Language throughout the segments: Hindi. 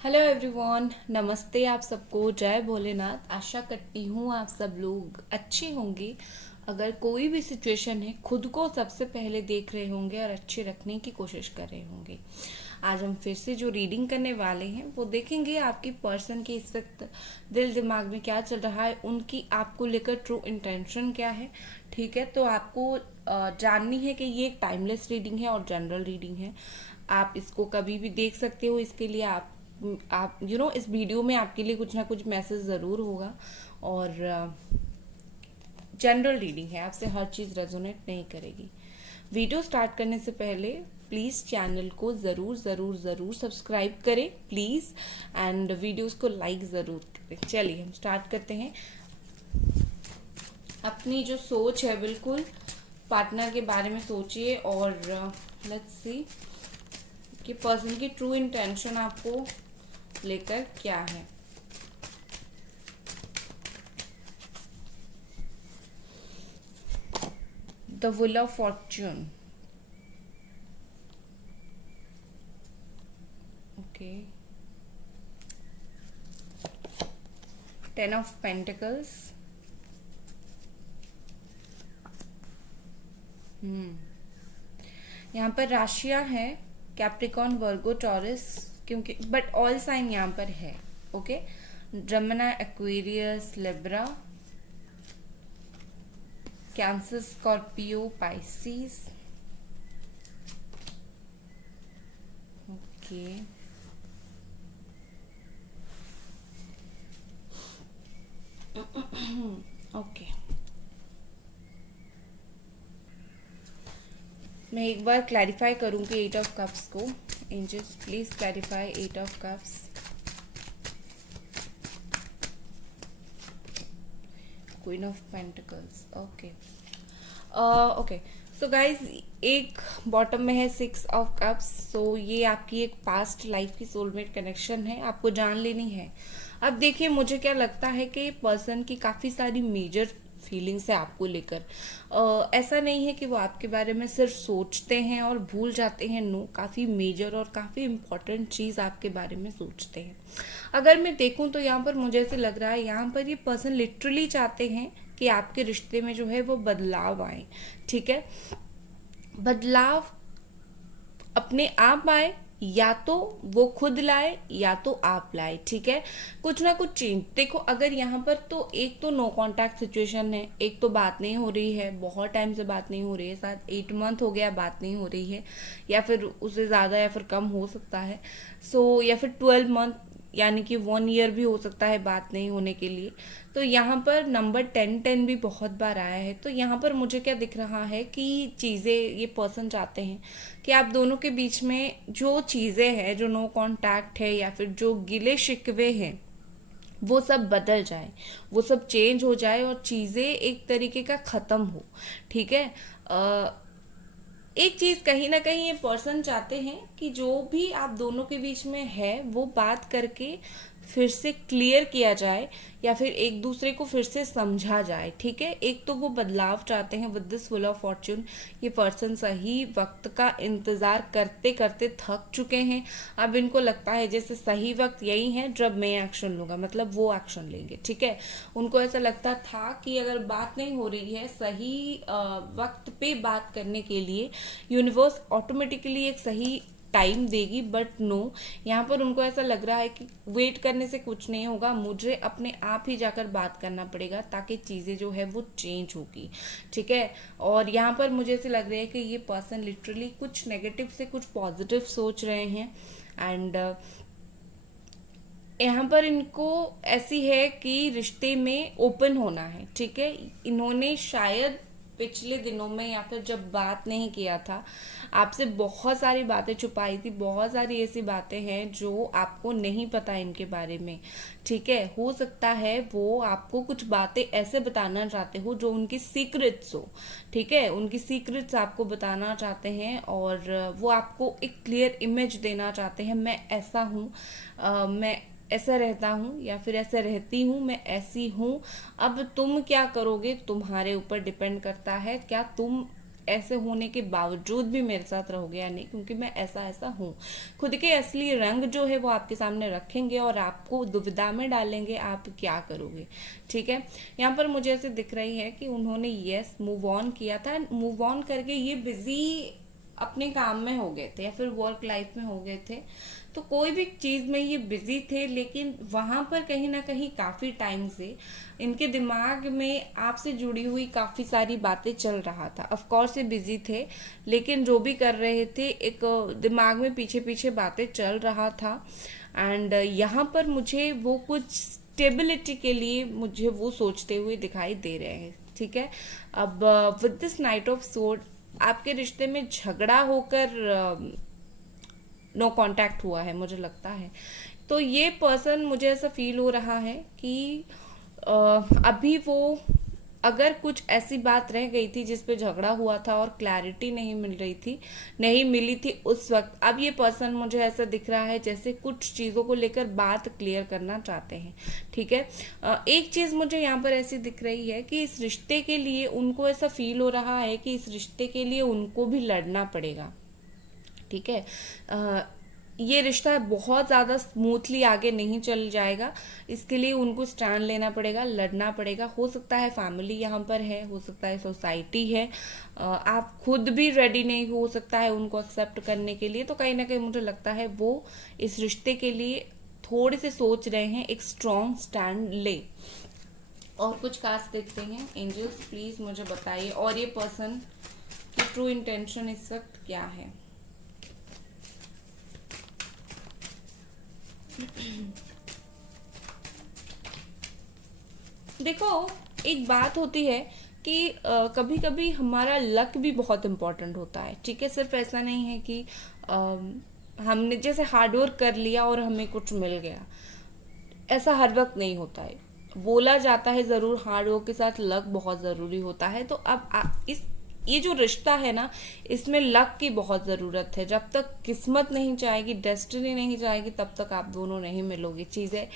हेलो एवरीवन, नमस्ते आप सबको। जय भोलेनाथ। आशा करती हूँ आप सब लोग अच्छे होंगे। अगर कोई भी सिचुएशन है, खुद को सबसे पहले देख रहे होंगे और अच्छे रखने की कोशिश कर रहे होंगे। आज हम फिर से जो रीडिंग करने वाले हैं वो देखेंगे आपकी पर्सन के इस वक्त दिल दिमाग में क्या चल रहा है, उनकी आपको लेकर ट्रू इंटेंशन क्या है। ठीक है, तो आपको जाननी है कि ये एक टाइमलेस रीडिंग है और जनरल रीडिंग है। आप इसको कभी भी देख सकते हो। इसके लिए आप इस वीडियो में आपके लिए कुछ ना कुछ मैसेज ज़रूर होगा। और जनरल रीडिंग है, आपसे हर चीज़ रेजोनेट नहीं करेगी। वीडियो स्टार्ट करने से पहले प्लीज़ चैनल को ज़रूर ज़रूर ज़रूर सब्सक्राइब करें प्लीज़, एंड वीडियोस को लाइक ज़रूर करें। चलिए हम स्टार्ट करते हैं। अपनी जो सोच है, बिल्कुल पार्टनर के बारे में सोचिए और लेट्स सी कि पर्सन की ट्रू इंटेंशन आपको लेकर क्या है। The wheel of fortune. Okay, 10 of pentacles. यहाँ पर राशियां है, कैप्रिकॉन, वर्गो, टॉरस, क्योंकि बट ऑल साइन यहाँ पर है। Okay, Gemini, Aquarius, Libra, Cancer, Scorpio, Pisces. Okay, okay, मैं एक बार क्लैरिफाई करूंगी 8 ऑफ कप्स को। Angels please clarify 8 of cups. Queen of pentacles. Okay, okay, so guys एक बॉटम में है 6 ऑफ कप्स। सो ये आपकी एक पास्ट लाइफ की सोलमेट कनेक्शन है, आपको जान लेनी है। अब देखिए, मुझे क्या लगता है कि पर्सन की काफ़ी सारी मेजर फीलिंग्स है आपको लेकर। ऐसा नहीं है कि वो आपके बारे में सिर्फ सोचते हैं और भूल जाते हैं। नो, काफ़ी मेजर और काफ़ी इम्पोर्टेंट चीज़ आपके बारे में सोचते हैं। अगर मैं देखूं तो यहाँ पर मुझे ऐसे लग रहा है, यहाँ पर ये पर्सन लिटरली चाहते हैं कि आपके रिश्ते में जो है वो बदलाव आए। ठीक है, बदलाव अपने आप आए, या तो वो खुद लाए या तो आप लाए। ठीक है, कुछ ना कुछ चेंज। देखो, अगर यहाँ पर तो एक तो नो कांटेक्ट सिचुएशन है, एक तो बात नहीं हो रही है, बहुत टाइम से बात नहीं हो रही है, शायद 8 मंथ हो गया बात नहीं हो रही है, या फिर उससे ज़्यादा या फिर कम हो सकता है। सो या फिर 12 मंथ, यानी कि 1 ईयर भी हो सकता है बात नहीं होने के लिए। तो यहाँ पर नंबर 10 भी बहुत बार आया है। तो यहाँ पर मुझे क्या दिख रहा है कि चीज़ें, ये पर्सन चाहते हैं कि आप दोनों के बीच में जो चीज़ें हैं, जो नो कांटेक्ट है या फिर जो गिले शिकवे हैं, वो सब बदल जाए, वो सब चेंज हो जाए और चीज़ें एक तरीके का ख़त्म हो। ठीक है, एक चीज कहीं ना कहीं ये पर्सन चाहते हैं कि जो भी आप दोनों के बीच में है वो बात करके फिर से क्लियर किया जाए, या फिर एक दूसरे को फिर से समझा जाए। ठीक है, एक तो वो बदलाव चाहते हैं with this wheel of Fortune. ये पर्सन सही वक्त का इंतजार करते करते थक चुके हैं। अब इनको लगता है जैसे सही वक्त यही है जब मैं एक्शन लूंगा, मतलब वो एक्शन लेंगे। ठीक है, उनको ऐसा लगता था कि अगर बात नहीं हो रही है सही वक्त पे बात करने के लिए, यूनिवर्स ऑटोमेटिकली एक सही टाइम देगी, बट नो, यहाँ पर उनको ऐसा लग रहा है कि वेट करने से कुछ नहीं होगा, मुझे अपने आप ही जाकर बात करना पड़ेगा ताकि चीज़ें जो है वो चेंज होगी। ठीक है, और यहाँ पर मुझे ऐसे लग रहा है कि ये पर्सन लिटरली कुछ नेगेटिव से कुछ पॉजिटिव सोच रहे हैं। एंड यहाँ पर इनको ऐसी है कि रिश्ते में ओपन होना है। ठीक है, इन्होंने शायद पिछले दिनों में या फिर जब बात नहीं किया था, आपसे बहुत सारी बातें छुपाई थी, बहुत सारी ऐसी बातें हैं जो आपको नहीं पता इनके बारे में। ठीक है, हो सकता है वो आपको कुछ बातें ऐसे बताना चाहते हो जो उनकी सीक्रेट्स हो। ठीक है, उनकी सीक्रेट्स आपको बताना चाहते हैं और वो आपको एक क्लियर इमेज देना चाहते हैं, मैं ऐसा हूँ, मैं ऐसा रहता हूँ या फिर ऐसे रहती हूँ, मैं ऐसी हूँ। अब तुम क्या करोगे तुम्हारे ऊपर डिपेंड करता है, क्या तुम ऐसे होने के बावजूद भी मेरे साथ रहोगे या नहीं, क्योंकि मैं ऐसा ऐसा हूँ। खुद के असली रंग जो है वो आपके सामने रखेंगे और आपको दुविधा में डालेंगे आप क्या करोगे। ठीक है, यहाँ पर मुझे ऐसे दिख रही है कि उन्होंने यस मूव ऑन किया था, मूव ऑन करके ये बिजी अपने काम में हो गए थे या फिर वर्क लाइफ में हो गए थे, तो कोई भी चीज में ये बिजी थे, लेकिन वहां पर कहीं ना कहीं काफी टाइम से इनके दिमाग में आपसे जुड़ी हुई काफी सारी बातें चल रहा था। ऑफ कोर्स ये बिजी थे, लेकिन जो भी कर रहे थे एक दिमाग में पीछे पीछे बातें चल रहा था। एंड यहाँ पर मुझे वो कुछ स्टेबिलिटी के लिए मुझे वो सोचते हुए दिखाई दे रहे हैं। ठीक है, अब with this night of sword आपके रिश्ते में झगड़ा होकर नो कांटेक्ट हुआ है मुझे लगता है। तो ये पर्सन मुझे ऐसा फील हो रहा है कि अभी वो अगर कुछ ऐसी बात रह गई थी जिस पे झगड़ा हुआ था और क्लैरिटी नहीं मिल रही थी, नहीं मिली थी उस वक्त, अब ये पर्सन मुझे ऐसा दिख रहा है जैसे कुछ चीजों को लेकर बात क्लियर करना चाहते हैं। ठीक है, एक चीज मुझे यहाँ पर ऐसी दिख रही है कि इस रिश्ते के लिए उनको ऐसा फील हो रहा है कि इस रिश्ते के लिए उनको भी लड़ना पड़ेगा। ठीक है, ये रिश्ता बहुत ज़्यादा स्मूथली आगे नहीं चल जाएगा, इसके लिए उनको स्टैंड लेना पड़ेगा, लड़ना पड़ेगा। हो सकता है फैमिली यहाँ पर है, हो सकता है सोसाइटी है, आप खुद भी रेडी नहीं हो सकता है उनको एक्सेप्ट करने के लिए। तो कहीं ना कहीं मुझे लगता है वो इस रिश्ते के लिए थोड़े से सोच रहे हैं, एक स्ट्रॉन्ग स्टैंड ले। और कुछ खास देखते हैं, एंजल्स प्लीज मुझे बताइए, और ये पर्सन की ट्रू इंटेंशन इस वक्त क्या है। देखो, एक बात होती है कि कभी कभी हमारा लक भी बहुत इम्पोर्टेंट होता है। ठीक है, सिर्फ ऐसा नहीं है कि हमने जैसे हार्डवर्क कर लिया और हमें कुछ मिल गया, ऐसा हर वक्त नहीं होता है। बोला जाता है जरूर हार्डवर्क के साथ लक बहुत जरूरी होता है। तो अब इस ये जो रिश्ता है ना, इसमें लक की बहुत जरूरत है। जब तक किस्मत नहीं चाहेगी, डेस्टिनी नहीं चाहेगी, तब तक आप दोनों नहीं मिलोगे। चीजें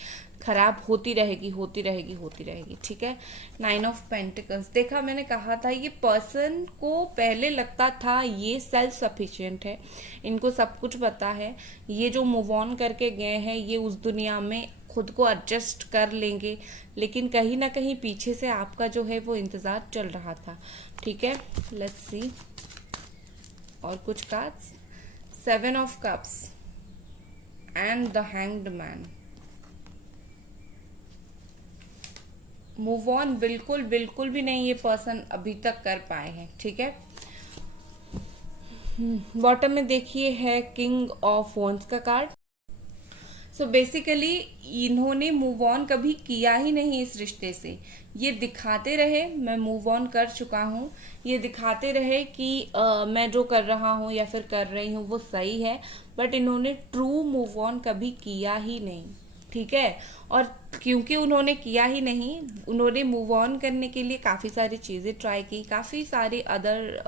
खराब होती रहेगी होती रहेगी होती रहेगी। ठीक है, 9 ऑफ पेंटिकल्स देखा, मैंने कहा था ये पर्सन को पहले लगता था ये सेल्फ सफिशिएंट है, इनको सब कुछ पता है, ये जो मूव ऑन करके गए हैं ये उस दुनिया में खुद को एडजस्ट कर लेंगे, लेकिन कहीं ना कहीं पीछे से आपका जो है वो इंतजार चल रहा था। ठीक है, लेट्स सी और कुछ cards. 7 of cups and the hanged man. Move on बिल्कुल बिल्कुल भी नहीं ये पर्सन अभी तक कर पाए हैं। ठीक है, बॉटम में देखिए है किंग ऑफ वॉन्ड्स का कार्ड। सो बेसिकली इन्होंने मूव ऑन कभी किया ही नहीं इस रिश्ते से। ये दिखाते रहे मैं मूव ऑन कर चुका हूँ, ये दिखाते रहे कि मैं जो कर रहा हूँ या फिर कर रही हूँ वो सही है, बट इन्होंने ट्रू मूव ऑन कभी किया ही नहीं। ठीक है, और क्योंकि उन्होंने किया ही नहीं, उन्होंने मूव ऑन करने के लिए काफी सारी चीजें ट्राई की, काफी सारे अदर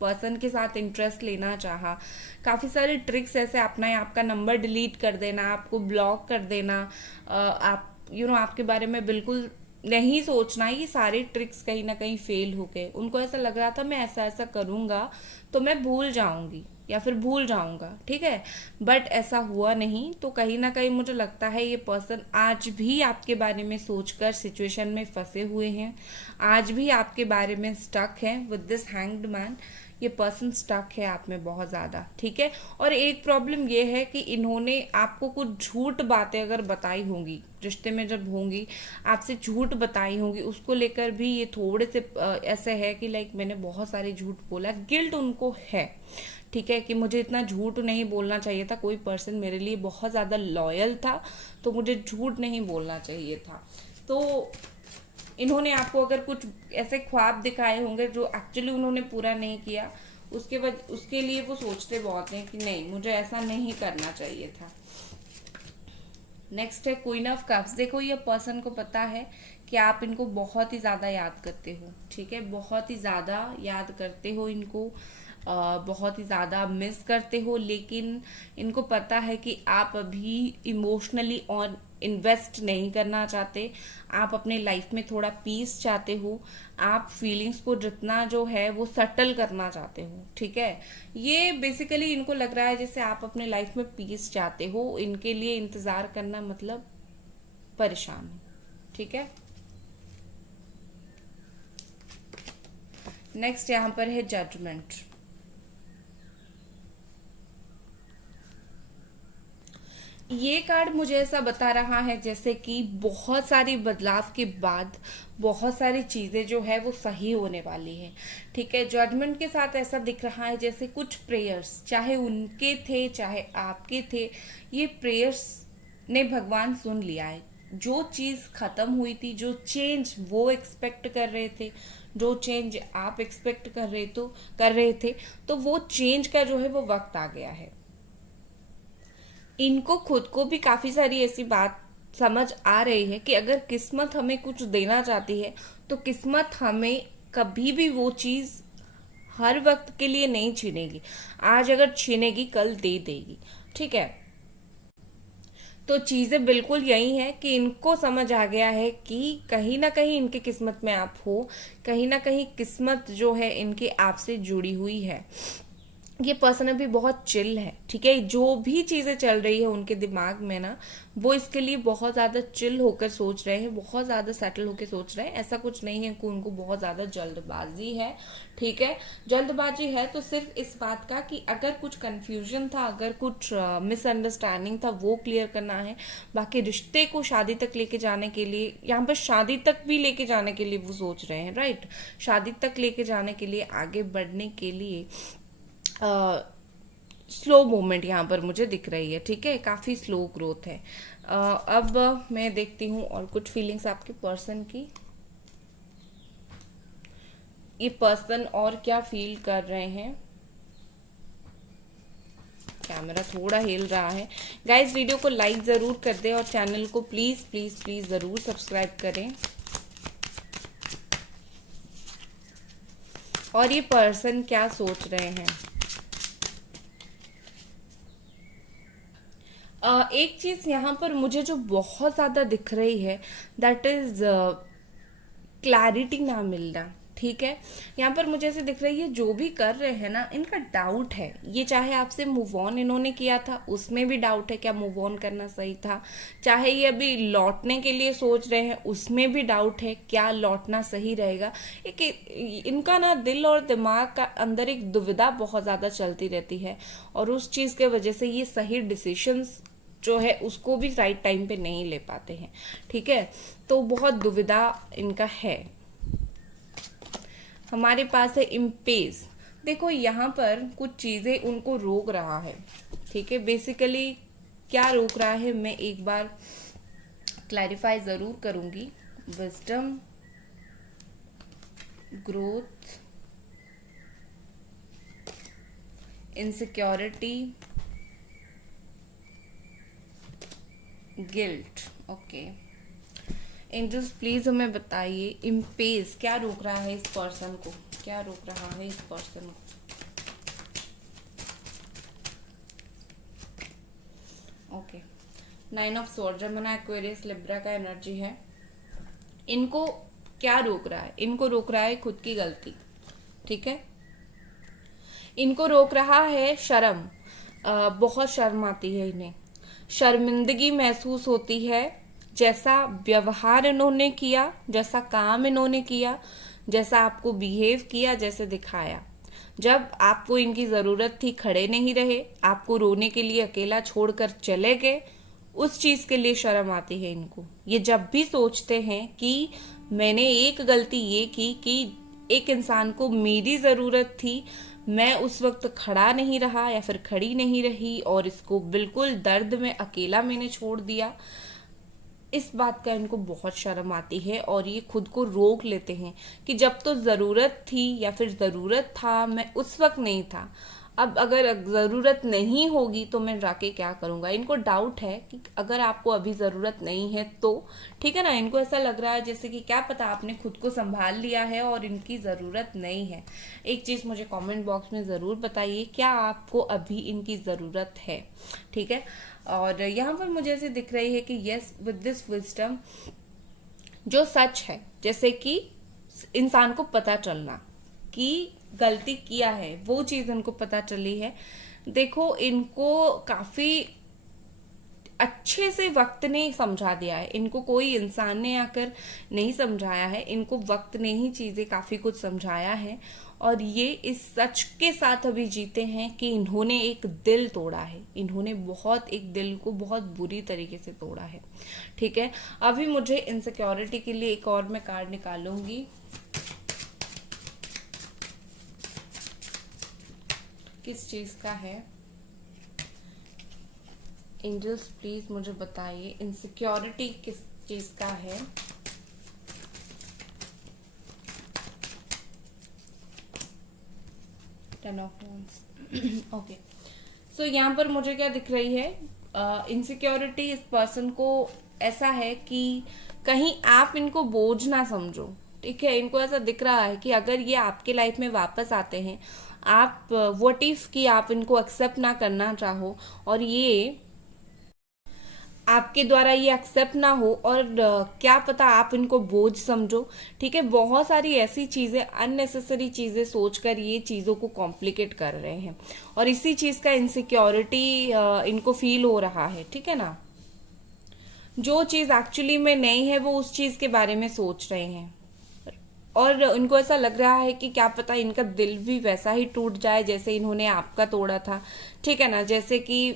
पर्सन के साथ इंटरेस्ट लेना चाहा, काफी सारे ट्रिक्स ऐसे अपनाए, आपका नंबर डिलीट कर देना, आपको ब्लॉक कर देना, आप आपके बारे में बिल्कुल नहीं सोचना, ये सारे ट्रिक्स कहीं ना कहीं फेल हो गए। उनको ऐसा लग रहा था मैं ऐसा ऐसा करूंगा तो मैं भूल जाऊंगी या फिर भूल जाऊंगा। ठीक है, बट ऐसा हुआ नहीं। तो कहीं ना कहीं मुझे लगता है ये पर्सन आज भी आपके बारे में सोचकर सिचुएशन में फंसे हुए हैं, आज भी आपके बारे में स्टक है। विद दिस हैंग्ड मैन ये पर्सन स्टक है आप में बहुत ज्यादा। ठीक है, और एक प्रॉब्लम ये है कि इन्होंने आपको कुछ झूठ बातें अगर बताई होंगी, रिश्ते में जब होंगी आपसे झूठ बताई होंगी, उसको लेकर भी ये थोड़े से ऐसे है कि लाइक मैंने बहुत सारे झूठ बोला, गिल्ट उनको है। ठीक है, कि मुझे इतना झूठ नहीं बोलना चाहिए था, कोई पर्सन मेरे लिए बहुत ज्यादा लॉयल था तो मुझे झूठ नहीं बोलना चाहिए था। तो इन्होंने आपको अगर कुछ ऐसे ख्वाब दिखाए होंगे जो एक्चुअली उन्होंने पूरा नहीं किया, उसके लिए वो सोचते बहुत हैं कि नहीं मुझे ऐसा नहीं करना चाहिए था। नेक्स्ट है क्वीन ऑफ कप्स। देखो, ये पर्सन को पता है कि आप इनको बहुत ही ज्यादा याद करते हो। ठीक है, बहुत ही ज्यादा याद करते हो इनको, बहुत ही ज़्यादा मिस करते हो, लेकिन इनको पता है कि आप अभी इमोशनली ऑन इन्वेस्ट नहीं करना चाहते, आप अपने लाइफ में थोड़ा पीस चाहते हो, आप फीलिंग्स को जितना जो है वो सटल करना चाहते हो, ठीक है। ये बेसिकली इनको लग रहा है जैसे आप अपने लाइफ में पीस चाहते हो, इनके लिए इंतजार करना मतलब परेशान है, ठीक है। नेक्स्ट यहाँ पर है जजमेंट। ये कार्ड मुझे ऐसा बता रहा है जैसे कि बहुत सारी बदलाव के बाद बहुत सारी चीजें जो है वो सही होने वाली है, ठीक है। जजमेंट के साथ ऐसा दिख रहा है जैसे कुछ प्रेयर्स, चाहे उनके थे चाहे आपके थे, ये प्रेयर्स ने भगवान सुन लिया है। जो चीज खत्म हुई थी, जो चेंज वो एक्सपेक्ट कर रहे थे, जो चेंज आप एक्सपेक्ट कर रहे थे, तो वो चेंज का जो है वो वक्त आ गया है। इनको खुद को भी काफी सारी ऐसी बात समझ आ रही है कि अगर किस्मत हमें कुछ देना चाहती है तो किस्मत हमें कभी भी वो चीज हर वक्त के लिए नहीं छीनेगी। आज अगर छीनेगी कल दे देगी, ठीक है। तो चीजें बिल्कुल यही है कि इनको समझ आ गया है कि कहीं ना कहीं इनके किस्मत में आप हो, कहीं ना कहीं किस्मत जो है इनके आपसे जुड़ी हुई है। ये पर्सन अभी बहुत चिल है, ठीक है। जो भी चीजें चल रही है उनके दिमाग में ना, वो इसके लिए बहुत ज्यादा चिल होकर सोच रहे हैं, बहुत ज्यादा सेटल होकर सोच रहे हैं। ऐसा कुछ नहीं है कि उनको बहुत ज्यादा जल्दबाजी है, ठीक है। जल्दबाजी है तो सिर्फ इस बात का कि अगर कुछ कंफ्यूजन था, अगर कुछ मिसअंडरस्टैंडिंग था, वो क्लियर करना है। बाकी रिश्ते को शादी तक लेके जाने के लिए, यहाँ पर शादी तक भी लेके जाने के लिए वो सोच रहे हैं, राइट। शादी तक लेके जाने के लिए, आगे बढ़ने के लिए स्लो मूवमेंट यहाँ पर मुझे दिख रही है, ठीक है। काफी स्लो ग्रोथ है। अब मैं देखती हूँ और कुछ फीलिंग्स आपके पर्सन की। ये पर्सन और क्या फील कर रहे हैं। कैमरा थोड़ा हिल रहा है। गाइस वीडियो को लाइक जरूर कर दें और चैनल को प्लीज प्लीज प्लीज जरूर सब्सक्राइब करें। और ये पर्सन क्या सोच रहे हैं। एक चीज यहाँ पर मुझे जो बहुत ज्यादा दिख रही है, दैट इज क्लैरिटी ना मिलना, ठीक है। यहाँ पर मुझे ऐसे दिख रही है जो भी कर रहे हैं ना, इनका डाउट है। ये चाहे आपसे मूव ऑन इन्होंने किया था, उसमें भी डाउट है क्या मूव ऑन करना सही था। चाहे ये अभी लौटने के लिए सोच रहे हैं, उसमें भी डाउट है क्या लौटना सही रहेगा। एक इनका ना दिल और दिमाग का अंदर एक दुविधा बहुत ज्यादा चलती रहती है, और उस चीज के वजह से ये सही डिसीशंस जो है उसको भी राइट टाइम पे नहीं ले पाते हैं, ठीक है। तो बहुत दुविधा इनका है। हमारे पास है इम्पेस। देखो यहाँ पर कुछ चीजें उनको रोक रहा है, ठीक है। बेसिकली क्या रोक रहा है मैं एक बार क्लैरिफाई जरूर करूंगी। Wisdom, growth, insecurity, guilt, okay. Angels please हमें बताइए इम्पेस क्या रोक रहा है इस पर्सन को, क्या रोक रहा है इस पर्सन को। Okay, 9 of swords, Gemini, Aquarius, Libra का एनर्जी है। इनको क्या रोक रहा है। इनको रोक रहा है खुद की गलती, ठीक है। इनको रोक रहा है शर्म। बहुत शर्म आती है इन्हें, शर्मिंदगी महसूस होती है। जैसा व्यवहार इन्होंने किया, जैसा काम इन्होंने किया, जैसा आपको बिहेव किया, जैसे दिखाया, जब आपको इनकी जरूरत थी खड़े नहीं रहे, आपको रोने के लिए अकेला छोड़कर चले गए, उस चीज के लिए शर्म आती है इनको। ये जब भी सोचते हैं कि मैंने एक गलती ये की कि एक इंसान को मेरी जरूरत थी, मैं उस वक्त खड़ा नहीं रहा या फिर खड़ी नहीं रही और इसको बिल्कुल दर्द में अकेला मैंने छोड़ दिया, इस बात का इनको बहुत शर्म आती है। और ये खुद को रोक लेते हैं कि जब तो जरूरत थी या फिर जरूरत था, मैं उस वक्त नहीं था। अब अगर ज़रूरत नहीं होगी तो मैं जाके क्या करूँगा। इनको डाउट है कि अगर आपको अभी ज़रूरत नहीं है तो ठीक है ना, इनको ऐसा लग रहा है जैसे कि क्या पता आपने खुद को संभाल लिया है और इनकी ज़रूरत नहीं है। एक चीज़ मुझे कमेंट बॉक्स में ज़रूर बताइए, क्या आपको अभी इनकी ज़रूरत है, ठीक है। और यहाँ पर मुझे ऐसे दिख रही है कि यस विद दिस विजडम, जो सच है, जैसे कि इंसान को पता चलना कि गलती किया है, वो चीज उनको पता चली है। देखो इनको काफी अच्छे से वक्त ने समझा दिया है, इनको कोई इंसान ने आकर नहीं समझाया है, इनको वक्त ने ही चीजें काफी कुछ समझाया है। और ये इस सच के साथ अभी जीते हैं कि इन्होंने एक दिल तोड़ा है, इन्होंने बहुत एक दिल को बहुत बुरी तरीके से तोड़ा है, ठीक है। अभी मुझे इनसिक्योरिटी के लिए एक और मैं कार्ड निकालूंगी। किस चीज का है एंजल्स, प्लीज मुझे बताइए इनसिक्योरिटी किस चीज का है। Ten of wands okay. So यहाँ पर मुझे क्या दिख रही है, इनसिक्योरिटी इस पर्सन को ऐसा है कि कहीं आप इनको बोझ ना समझो, ठीक है। इनको ऐसा दिख रहा है कि अगर ये आपके लाइफ में वापस आते हैं, आप व्हाट इफ कि आप इनको एक्सेप्ट ना करना चाहो और ये आपके द्वारा ये एक्सेप्ट ना हो, और क्या पता आप इनको बोझ समझो, ठीक है। बहुत सारी ऐसी चीजें, अननेसेसरी चीजें सोचकर ये चीजों को कॉम्प्लिकेट कर रहे हैं और इसी चीज का इनसिक्योरिटी इनको फील हो रहा है, ठीक है ना। जो चीज एक्चुअली में नहीं है वो उस चीज के बारे में सोच रहे हैं और उनको ऐसा लग रहा है कि क्या पता इनका दिल भी वैसा ही टूट जाए जैसे इन्होंने आपका तोड़ा था, ठीक है ना। जैसे कि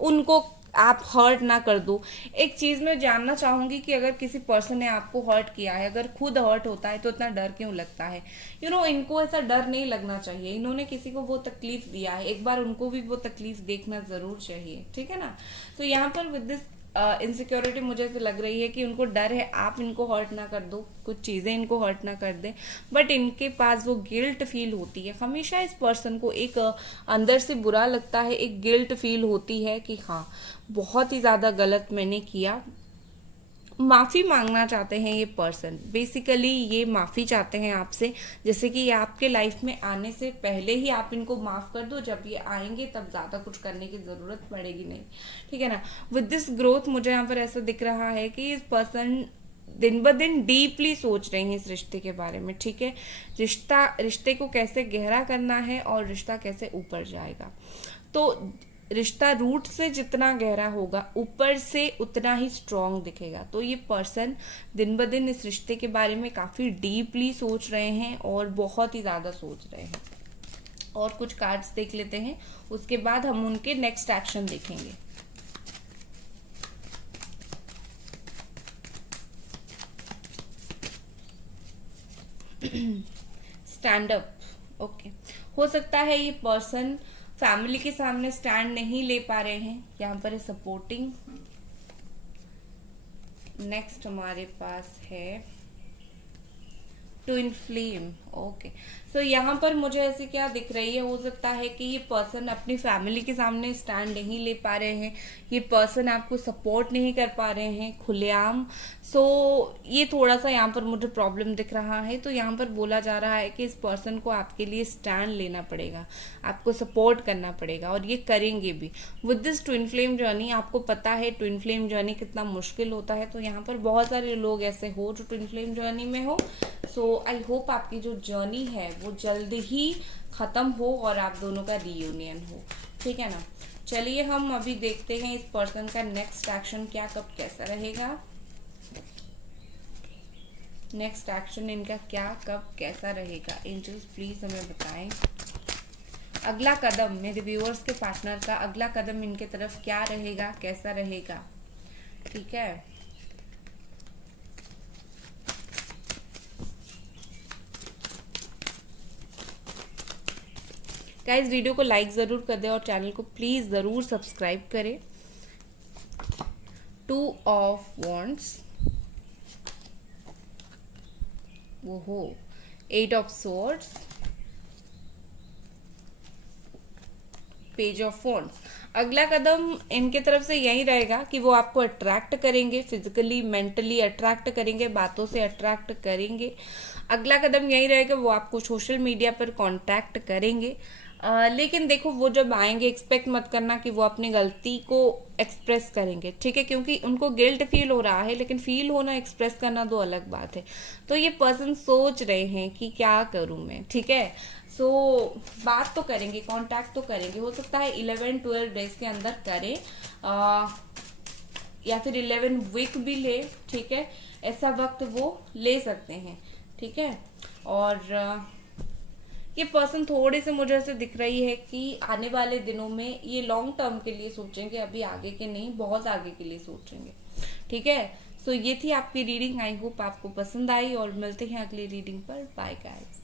उनको आप हर्ट ना कर दो। एक चीज मैं जानना चाहूंगी कि अगर किसी पर्सन ने आपको हर्ट किया है, अगर खुद हर्ट होता है तो इतना डर क्यों लगता है। इनको ऐसा डर नहीं लगना चाहिए। इन्होंने किसी को वो तकलीफ दिया है, एक बार उनको भी वो तकलीफ देखना जरूर चाहिए, ठीक है ना। तो यहाँ पर विद दिस इनसिक्योरिटी मुझे ऐसे लग रही है कि उनको डर है आप इनको हर्ट ना कर दो, कुछ चीजें इनको हर्ट ना कर दे, बट इनके पास वो गिल्ट फील होती है हमेशा। इस पर्सन को एक अंदर से बुरा लगता है, एक गिल्ट फील होती है कि हाँ बहुत ही ज्यादा गलत मैंने किया। माफी मांगना चाहते हैं ये पर्सन, बेसिकली ये माफी चाहते हैं आपसे, जैसे कि ये आपके लाइफ में आने से पहले ही आप इनको माफ कर दो, जब ये आएंगे तब ज्यादा कुछ करने की जरूरत पड़ेगी नहीं, ठीक है ना। विद दिस ग्रोथ मुझे यहाँ पर ऐसा दिख रहा है कि इस पर्सन दिन ब दिन डीपली सोच रहे हैं इस रिश्ते के बारे में, ठीक है। रिश्ते को कैसे गहरा करना है और रिश्ता कैसे ऊपर जाएगा। तो रिश्ता रूट से जितना गहरा होगा ऊपर से उतना ही स्ट्रांग दिखेगा। तो ये पर्सन दिन ब दिन इस रिश्ते के बारे में काफी डीपली सोच रहे हैं और बहुत ही ज्यादा सोच रहे हैं। और कुछ कार्ड्स देख लेते हैं, उसके बाद हम उनके नेक्स्ट एक्शन देखेंगे। Stand up, okay. हो सकता है ये पर्सन फैमिली के सामने स्टैंड नहीं ले पा रहे हैं, यहाँ पर है सपोर्टिंग। नेक्स्ट हमारे पास है ट्विन फ्लेम, ओके। सो यहाँ पर मुझे ऐसी क्या दिख रही है, हो सकता है कि ये पर्सन अपनी फैमिली के सामने स्टैंड नहीं ले पा रहे हैं, ये पर्सन आपको सपोर्ट नहीं कर पा रहे हैं खुलेआम। सो ये थोड़ा सा यहाँ पर मुझे प्रॉब्लम दिख रहा है। तो यहाँ पर बोला जा रहा है कि इस पर्सन को आपके लिए स्टैंड लेना पड़ेगा, आपको सपोर्ट करना पड़ेगा और ये करेंगे भी। With this twin flame journey, आपको पता है ट्विन फ्लेम जर्नी कितना मुश्किल होता है, तो यहाँ पर बहुत सारे लोग ऐसे हो जो ट्विन फ्लेम जर्नी में हो। सो आई होप आपकी जो जर्नी है वो जल्द ही खत्म हो और आप दोनों का रीयूनियन हो, ठीक है ना। चलिए हम अभी देखते हैं इस पर्सन का नेक्स्ट एक्शन क्या कब कैसा रहेगा। नेक्स्ट एक्शन इनका क्या कब कैसा रहेगा, एंजल्स प्लीज हमें बताएं। अगला कदम मेरे व्यूअर्स के पार्टनर का अगला कदम इनके तरफ क्या रहेगा, कैसा रहेगा, ठीक है। गाइस वीडियो को लाइक जरूर कर दे और चैनल को प्लीज जरूर सब्सक्राइब करें। 2 ऑफ वॉन्ड्स, वो हो 8 of swords, page of wands. अगला कदम इनके तरफ से यही रहेगा कि वो आपको अट्रैक्ट करेंगे, फिजिकली मेंटली अट्रैक्ट करेंगे, बातों से अट्रैक्ट करेंगे। अगला कदम यही रहेगा, वो आपको सोशल मीडिया पर कांटेक्ट करेंगे। लेकिन देखो वो जब आएंगे एक्सपेक्ट मत करना कि वो अपनी गलती को एक्सप्रेस करेंगे, ठीक है, क्योंकि उनको गिल्ट फील हो रहा है, लेकिन फील होना एक्सप्रेस करना दो अलग बात है। तो ये पर्सन सोच रहे हैं कि क्या करूं मैं, ठीक है। सो बात तो करेंगे, कांटेक्ट तो करेंगे, हो सकता है 11-12 डेज के अंदर करें, या फिर 11 वीक भी ले, ठीक है, ऐसा वक्त वो ले सकते हैं, ठीक है। और ये पर्सन थोड़े से मुझे ऐसे दिख रही है कि आने वाले दिनों में ये लॉन्ग टर्म के लिए सोचेंगे, अभी आगे के नहीं, बहुत आगे के लिए सोचेंगे, ठीक है। सो ये थी आपकी रीडिंग, आई होप आपको पसंद आई और मिलते हैं अगली रीडिंग पर। Bye guys.